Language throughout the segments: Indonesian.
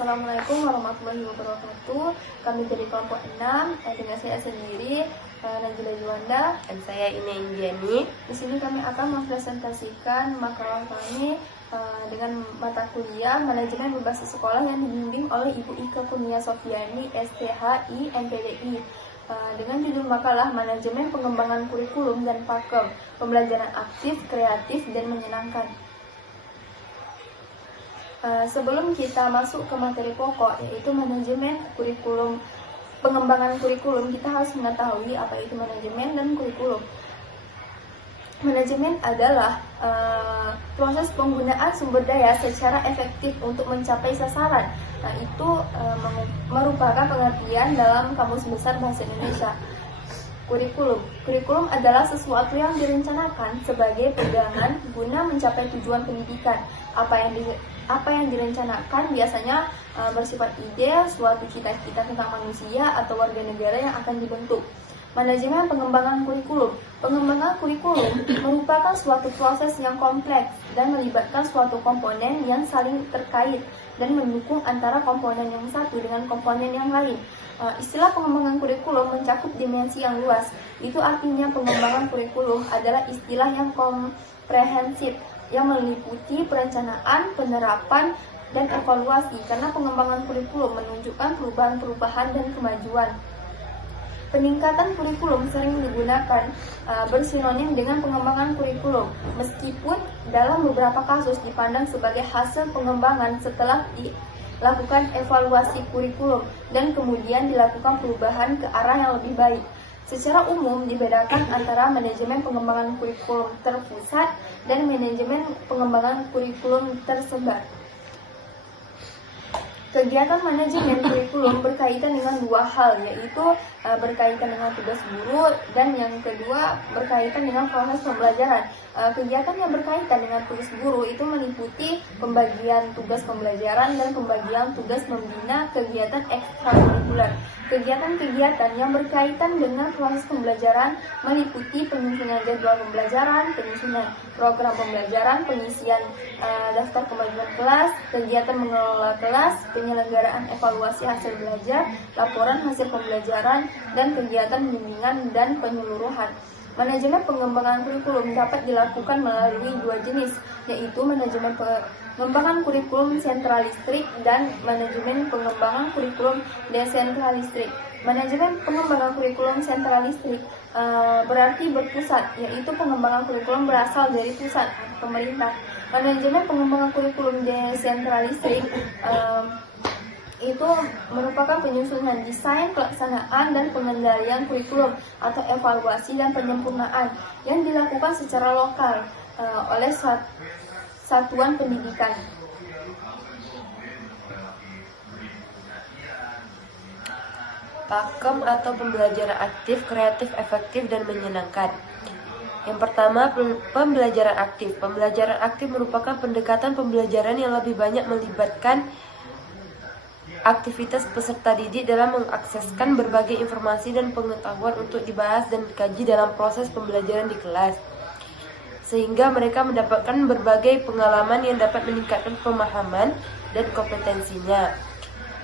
Assalamualaikum warahmatullahi wabarakatuh. Kami dari kelompok 6, dengan saya sendiri, Najila Juwanda, Dan saya Ina Indiani. Di sini kami akan mempresentasikan makalah kami dengan mata kuliah Manajemen Berbasis Sekolah yang dibimbing oleh Ibu Ika Kurnia Sofiani, STHI, MPDI. Dengan judul makalah Manajemen Pengembangan Kurikulum dan Pakem, Pembelajaran Aktif, Kreatif, dan Menyenangkan. Sebelum kita masuk ke materi pokok, yaitu manajemen kurikulum, pengembangan kurikulum, kita harus mengetahui apa itu manajemen dan kurikulum. Manajemen adalah proses penggunaan sumber daya secara efektif untuk mencapai sasaran. Nah, itu merupakan pengertian dalam Kamus Besar Bahasa Indonesia. Kurikulum adalah sesuatu yang direncanakan sebagai pegangan guna mencapai tujuan pendidikan. Apa yang direncanakan biasanya bersifat ide, suatu cita-cita tentang manusia atau warga negara yang akan dibentuk. Manajemen pengembangan kurikulum. Pengembangan kurikulum merupakan suatu proses yang kompleks dan melibatkan suatu komponen yang saling terkait dan mendukung antara komponen yang satu dengan komponen yang lain. Istilah pengembangan kurikulum mencakup dimensi yang luas. Itu artinya pengembangan kurikulum adalah istilah yang komprehensif yang meliputi perencanaan, penerapan, dan evaluasi, karena pengembangan kurikulum menunjukkan perubahan-perubahan dan kemajuan. Peningkatan kurikulum sering digunakan bersinonim dengan pengembangan kurikulum, meskipun dalam beberapa kasus dipandang sebagai hasil pengembangan setelah dilakukan evaluasi kurikulum dan kemudian dilakukan perubahan ke arah yang lebih baik. Secara umum dibedakan antara manajemen pengembangan kurikulum terpusat dan manajemen pengembangan kurikulum tersebar. Kegiatan manajemen kurikulum berkaitan dengan dua hal, yaitu berkaitan dengan tugas guru dan yang kedua berkaitan dengan proses pembelajaran. Kegiatan yang berkaitan dengan tugas guru itu meliputi pembagian tugas pembelajaran dan pembagian tugas membina kegiatan ekstrakurikuler. Kegiatan-kegiatan yang berkaitan dengan proses pembelajaran meliputi penyusunan jadwal pembelajaran, penyusunan program pembelajaran, pengisian daftar kemajuan kelas, kegiatan mengelola kelas, penyelenggaraan evaluasi hasil belajar, laporan hasil pembelajaran, dan kegiatan bimbingan dan penyeluruhan. Manajemen pengembangan kurikulum dapat dilakukan melalui dua jenis, yaitu manajemen pengembangan kurikulum sentralistik dan manajemen pengembangan kurikulum desentralistik. Manajemen pengembangan kurikulum sentralistik berarti berpusat, yaitu pengembangan kurikulum berasal dari pusat, pemerintah. Manajemen pengembangan kurikulum desentralistik itu merupakan penyusunan desain, pelaksanaan, dan pengendalian kurikulum atau evaluasi dan penyempurnaan yang dilakukan secara lokal oleh satuan pendidikan. Pakem atau pembelajaran aktif, kreatif, efektif, dan menyenangkan. Yang pertama, pembelajaran aktif. Pembelajaran aktif merupakan pendekatan pembelajaran yang lebih banyak melibatkan aktivitas peserta didik dalam mengakseskan berbagai informasi dan pengetahuan untuk dibahas dan dikaji dalam proses pembelajaran di kelas, sehingga mereka mendapatkan berbagai pengalaman yang dapat meningkatkan pemahaman dan kompetensinya.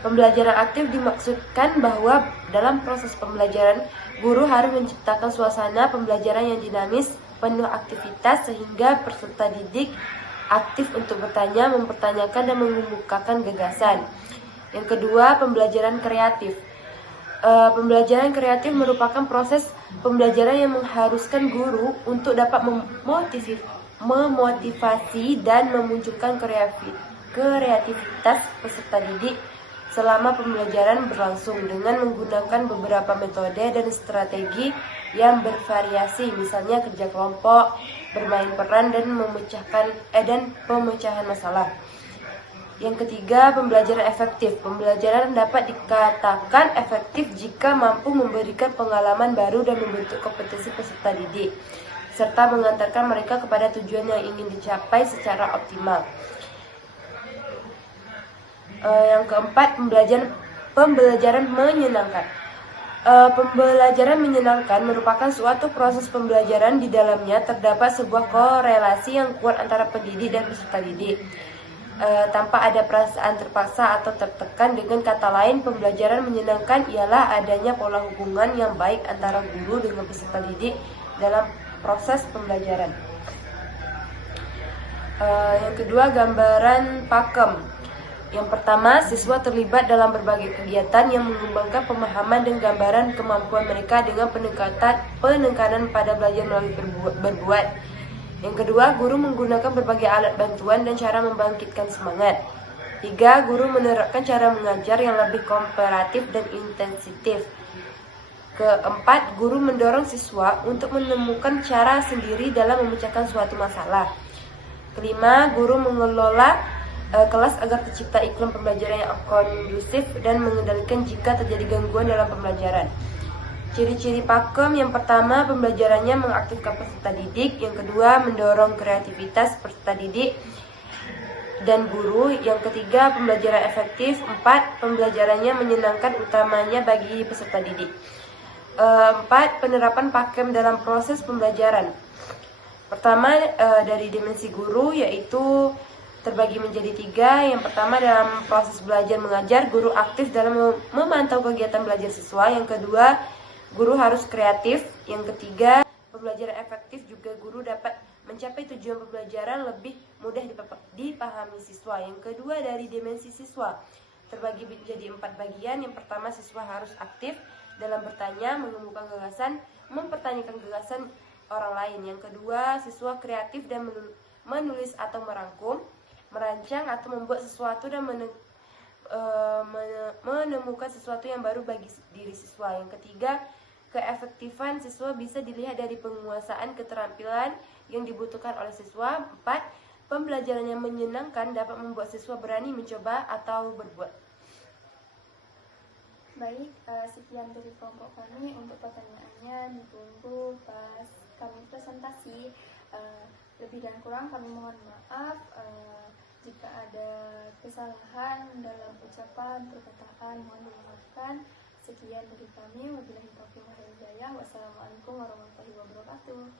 Pembelajaran aktif dimaksudkan bahwa dalam proses pembelajaran, guru harus menciptakan suasana pembelajaran yang dinamis, penuh aktivitas, sehingga peserta didik aktif untuk bertanya, mempertanyakan, dan mengemukakan gagasan. Yang kedua, pembelajaran kreatif. Pembelajaran kreatif merupakan proses pembelajaran yang mengharuskan guru untuk dapat memotivasi dan memunculkan kreativitas peserta didik selama pembelajaran berlangsung dengan menggunakan beberapa metode dan strategi yang bervariasi, misalnya kerja kelompok, bermain peran, dan pemecahan masalah. Yang ketiga, pembelajaran efektif. Pembelajaran dapat dikatakan efektif jika mampu memberikan pengalaman baru dan membentuk kompetensi peserta didik, serta mengantarkan mereka kepada tujuan yang ingin dicapai secara optimal. Yang keempat, pembelajaran menyenangkan. Pembelajaran menyenangkan merupakan suatu proses pembelajaran di dalamnya terdapat sebuah korelasi yang kuat antara pendidik dan peserta didik. tanpa ada perasaan terpaksa atau tertekan. Dengan kata lain, pembelajaran menyenangkan ialah adanya pola hubungan yang baik antara guru dengan peserta didik dalam proses pembelajaran. Yang kedua, gambaran pakem. Yang pertama, siswa terlibat dalam berbagai kegiatan yang mengembangkan pemahaman dan gambaran kemampuan mereka dengan penekanan pada belajar melalui berbuat. Yang kedua, guru menggunakan berbagai alat bantuan dan cara membangkitkan semangat. 3. Guru menerapkan cara mengajar yang lebih kooperatif dan intensif. Keempat, guru mendorong siswa untuk menemukan cara sendiri dalam memecahkan suatu masalah. Kelima, guru mengelola kelas agar tercipta iklim pembelajaran yang kondusif dan mengendalikan jika terjadi gangguan dalam pembelajaran. Ciri-ciri pakem: yang pertama, pembelajarannya mengaktifkan peserta didik. Yang kedua, mendorong kreativitas peserta didik dan guru. Yang ketiga, pembelajaran efektif. 4. Pembelajarannya menyenangkan utamanya bagi peserta didik. 4. Penerapan pakem dalam proses pembelajaran. Pertama, dari dimensi guru, yaitu terbagi menjadi 3. Yang pertama, dalam proses belajar mengajar, guru aktif dalam memantau kegiatan belajar siswa. Yang kedua, guru harus kreatif. Yang ketiga, pembelajaran efektif juga guru dapat mencapai tujuan pembelajaran lebih mudah dipahami siswa. Yang kedua, dari dimensi siswa, terbagi menjadi 4 bagian. Yang pertama, siswa harus aktif dalam bertanya, mengemukakan gagasan, mempertanyakan gagasan orang lain. Yang kedua, siswa kreatif dan menulis atau merangkum, merancang atau membuat sesuatu dan menemukan sesuatu yang baru bagi diri siswa. Yang ketiga, keefektifan siswa bisa dilihat dari penguasaan keterampilan yang dibutuhkan oleh siswa. 4. Pembelajaran yang menyenangkan dapat membuat siswa berani mencoba atau berbuat. Baik, sekian dari kelompok kami. Untuk pertanyaannya ditunggu pas kami presentasi. Lebih dan kurang kami mohon maaf. Jika ada kesalahan dalam ucapan, perkataan, mohon dimaafkan. Sekian dari kami. Wabillahi taufiq wal hidayah. Wassalamualaikum warahmatullahi wabarakatuh.